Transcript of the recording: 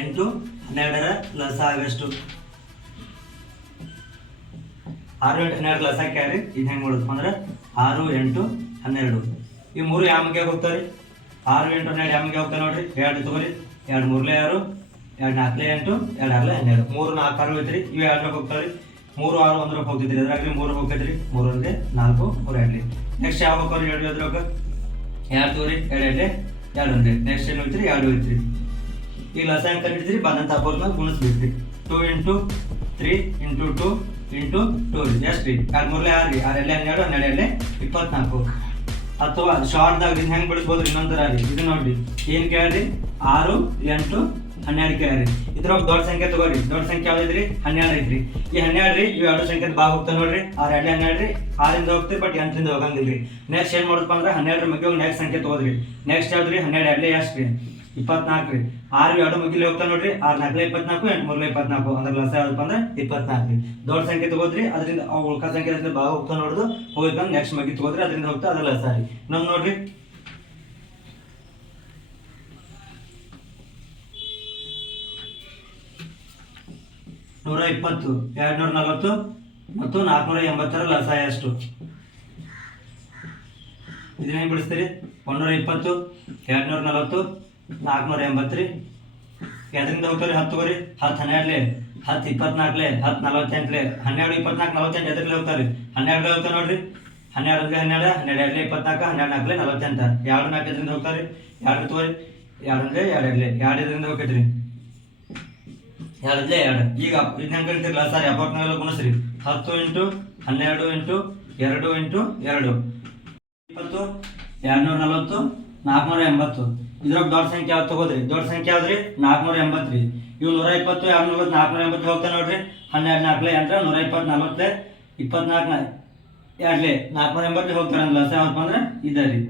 8 12ರ ಲಸಾಗು ಎಷ್ಟು? 6 8 12 ಲಸಾಗ ಕ್ಯಾರಿ ಇದು ಹೆಂಗೆ ಮಾಡೋದಪ್ಪ ಅಂದ್ರೆ 6 8 12 ಈ ಮೂರು ಯಾವ ಮಗ್ಯಾಗ ಹೋಗ್ತಾರೆ? 6 8 12 ಯಾವ ಮಗ್ಯಾಗ ಹೋಗ್ತಾರೆ ನೋಡ್ರಿ. 2 ತಗೋರಿ, 2 3 6 2 4 8 2 6 12 3 4 6 ಐತ್ರಿ. ಇವು 2 ಹೋಗ್ತಾವ್ರಿ. 3 6 1 ಹೋಗ್ತೈತ್ರಿ. ಅದ್ರಾಗ್ರಿ 3 ಹೋಗ್ತೈತ್ರಿ. 3 1 4 3 2 ನೆಕ್ಸ್ಟ್ ಯಾವ ಹೋಗ್ತಾವ್ರಿ? 2 ಅದ್ರಾಗ 2 ತಗೋರಿ, 2 2 2 1 ನೆಕ್ಸ್ಟ್ ಏನು ಐತ್ರಿ? 2 ಐತ್ರಿ. ಈಗ ಲಸ ಹೆಂಗೆ ಕಂಡಿಡ್ತೀರಿ? ಬಂದಂತ ಅಪೋರ್ನ ಗುಣಿಸ್ಬೇಕ್ರಿ. 2 ಇಂಟು 3 ಇಂಟು 2 ಇಂಟು 2 ರೀ. ಎಷ್ಟು ರೀ? 2 3 6 ರೀ. 6 12 12 24. ಅಥವಾ ಶಾರ್ಟ್ದಾಗ ಇದು ಹೆಂಗೆ ಬಿಡಿಸ್ಬೋದು? ಇನ್ನೊಂದರ ರೀ. ಇದು ನೋಡ್ರಿ, ಏನು ಕೇಳ್ರಿ? 6 8 12 ಕೇಳ್ರಿ. ಇದ್ರೊಳಗೆ ದೊಡ್ಡ ಸಂಖ್ಯೆ ತಗೋರಿ. ದೊಡ್ಡ ಸಂಖ್ಯೆ ಯಾವ್ದೈತ್ರಿ? 12 ಐತ್ರಿ. ಈ 12 ರೀ, ಇವು 2 ಸಂಖ್ಯೆ ಭಾಗ ಹೋಗ್ತಾ ನೋಡ್ರಿ. 6 2 12 ರೀ. 6ರಿಂದ ಹೋಗ್ತೀರಿ, ಬಟ್ 8ರಿಂದ ಹೋಗಂಗಿಲ್ರಿ. ನೆಕ್ಸ್ಟ್ ಏನು ಮಾಡೋದಪ್ಪ ಅಂದ್ರೆ 12 ಮಗ್ಗಿ ಹೋಗಿ ನೆಕ್ಸ್ಟ್ ಸಂಖ್ಯೆ ತಗೋದ್ರಿ. ನೆಕ್ಸ್ಟ್ ಯಾವ್ದ್ರಿ? 12 2 ಎಷ್ಟು ರೀ? 24 ರೀ. 6 2 ಮಗ್ಗಿಲಿ ಹೋಗ್ತಾ ನೋಡ್ರಿ. 6 4 24 8 3 24 ಅಂದ್ರೆ ಲಸ ಯಾವ್ದಪ್ಪ ಅಂದ್ರೆ 24 ರೀ. ದೊಡ್ಡ ಸಂಖ್ಯೆ ತಗೋದ್ರಿ, ಅದರಿಂದ ಉಳ್ಕ ಸಂಖ್ಯೆ ಭಾಗ ಹೋಗ್ತಾ ನೋಡುದು ಹೋಗ್ತಂದ್ರೆ ನೆಕ್ಸ್ಟ್ ಮಗ್ಗಿ ತಗೋದ್ರಿ, ಅದರಿಂದ ಹೋಗ್ತಾ ಅದ್ರ ಲಸ ರೀ. ನಮ್ ನೋಡ್ರಿ 120 240 ಮತ್ತು 480 ಲಸ ಎಷ್ಟು? ಇದನ್ನ ಹೆಂಗೆ ಬಿಡಿಸ್ತೀರಿ? 120 240 480 ರೀ. ಎದರಿಂದ ಹೋಗ್ತಾವ್ರಿ? 10 ತಗೋರಿ. 10 12 10 24 10 48 12 24 48 ಎದ್ರಲ್ಲಿ ಹೋಗ್ತಾವ್ರಿ? 12 ಹೋಗ್ತಾವ ನೋಡ್ರಿ. 12 12 12 24 12 4 48 2 4 ಎದ್ರಿಂದ ಹೋಗ್ತಾವ್ರಿ? 2 ತಗೋರಿ. 2 2 2 ಇದರಿಂದ ಹೋಗ್ತೈತ್ರಿ. 2 2 ಈಗ ಇದನ್ನ ಹೆಂಗೆ ಕರಿತಿರಲ್ಲ ಸರ್? ಅಪೋರ್ಟ್ನೆಲ್ಲ ಗುಣಿಸ್ರಿ. 10 into 12 into 2 into 2 20 240 480. ಇದ್ರಾಗ ದೊಡ್ಡ ಸಂಖ್ಯೆ ಯಾವ್ದು ತಗೋದ್ರಿ? ದೊಡ್ಡ ಸಂಖ್ಯೆ ಯಾವ್ದ್ರಿ? 480 ರೀ. ಇವು 120 240 480 ಹೋಗ್ತಾ ನೋಡ್ರಿ. 12 4 ಅಂದ್ರೆ 120 40 24 2 480 ಹೋಗ್ತಾರಲ್ಲ ಲಸ ಯಾವಪ್ಪ ಅಂದ್ರೆ ಇದ ರೀ.